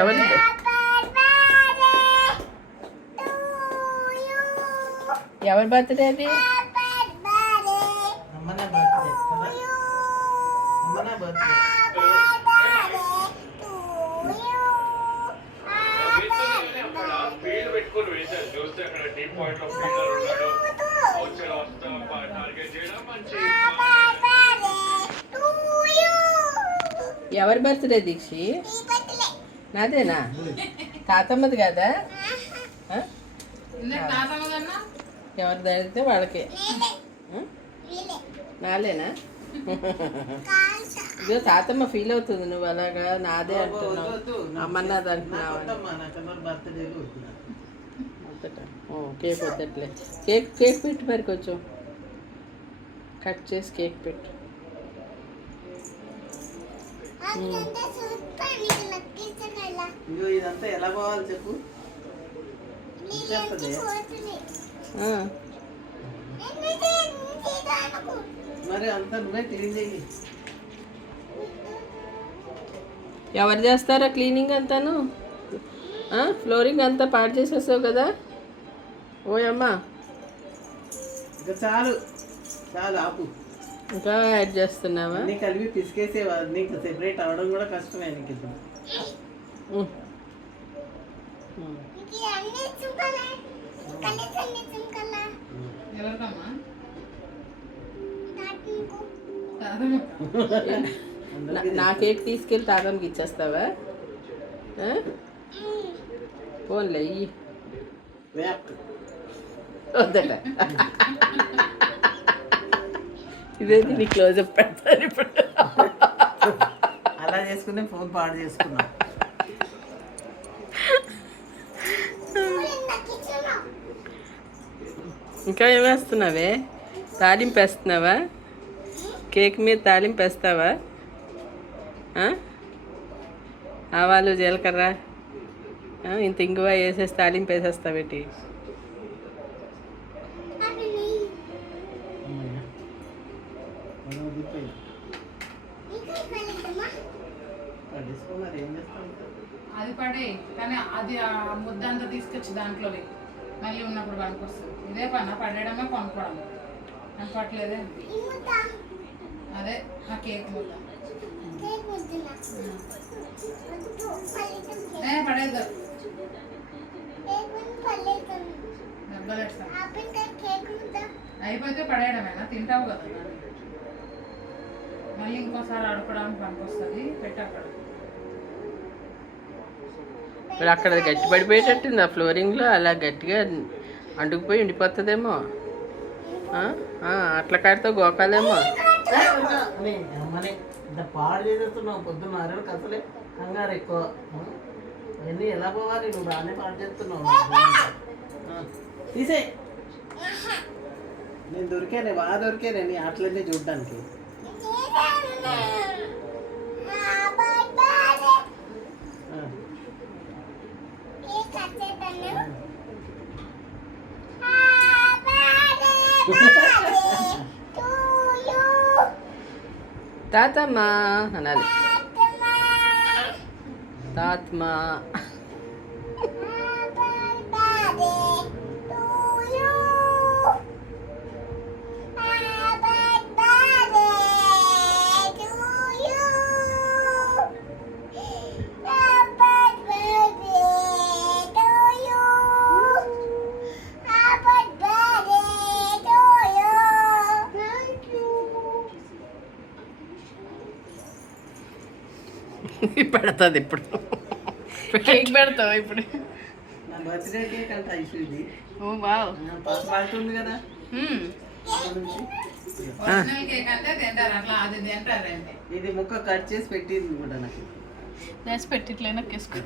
ఎవరి ఎవరి బర్త్డే అది? ఎవరి బర్త్డే దీక్షి? నాదేనా? తాతమ్మది కదా? ఎవరి దడితే వాళ్ళకే. నాలేనా? ఇదో తాతమ్మ ఫీల్ అవుతుంది నువ్వు అలాగా నాదే అంటున్నావు, అమ్మన్నది అంటున్నావు. కేక్ వద్దట్లే. కేక్ పెట్టు మరి, కొంచెం కట్ చేసి కేక్ పెట్టు. ఇదంతా ఎలా పోవాలి చెప్పు. మరి అంతా నువ్వే క్లీన్ చెయ్యి. ఎవరు చేస్తారా క్లీనింగ్ అంతాను? ఫ్లోరింగ్ అంతా పాడు చేసేసావు కదా. ఓయమ్మా ఇంకా చాలు చాలు, ఆపు. ఇంకా యాడ్ చేస్తున్నావా? అన్నీ కలిపి పిసికేసేవా? నీకు సెపరేట్ అవ్వడం కూడా కష్టమే నీకు ఇప్పుడు. నా కేక్ తీసుకెళ్ళి తాతమ్మకి ఇచ్చేస్తావా? ఫోన్లే ఇయ్యి. వద్దట. ఇదేంటి నీ క్లోజప్ పెడతాను ఇప్పుడు. అలా చేసుకునే ఫోన్ పాడు చేసుకున్నా. ఇంకా ఏమేస్తున్నావే? తాలింపు వేస్తున్నావా? కేక్ మీద తాలింపు వేస్తావా? ఆవాలు జీలకర్ర ఇంత ఇంగువ వేసేసి తాలింపు వేసేస్తావేటి? అది పడే కానీ అది ఆ ముద్ద అంతా తీసుకొచ్చి దాంట్లో మళ్ళీ ఉన్నప్పుడు పనికొస్తుంది. ఇదే పని పడేయడమే కొనుక్కోవడం. నాకు పట్టలేదే. అదే నా కేక్ ముద్ద పడేద్దు. అయిపోతే పడేయడమేనా? తింటావు కదా, మళ్ళీ ఇంకోసారి ఆడుకోవడానికి పనికొస్తుంది. పెట్టు అక్కడ. మరి అక్కడ గట్టి పడిపోయేటట్టుంది ఆ ఫ్లోరింగ్లో. అలా గట్టిగా అంటుకుపోయి ఉండిపోతుందేమో. అట్లా కాడితో గోకాలేమో. పాడు చేసేస్తున్నావు పొద్దున్న. అరవకు అసలే కంగారు ఎక్కువ. అవన్నీ ఎలా పోవాలి? నువ్వు బాగానే పాడు చేస్తున్నావు. తీసే. నేను దొరికానే, బాగా దొరికానే నీ ఆటలన్నీ చూడడానికి. తాతమ్మా అనాలి. తాతమ్మా పెడతాది ఇప్పుడు. కేక్ పెడతావా ఇప్పుడు? నా బర్త్డే కేక్ అంట ఇది. ఓ వావ్, పాడుతుంది కదా. ఇది ముక్క కట్ చేసి పెట్టింది కూడా నాకు. పెట్టిట్లైనా కేసుకో.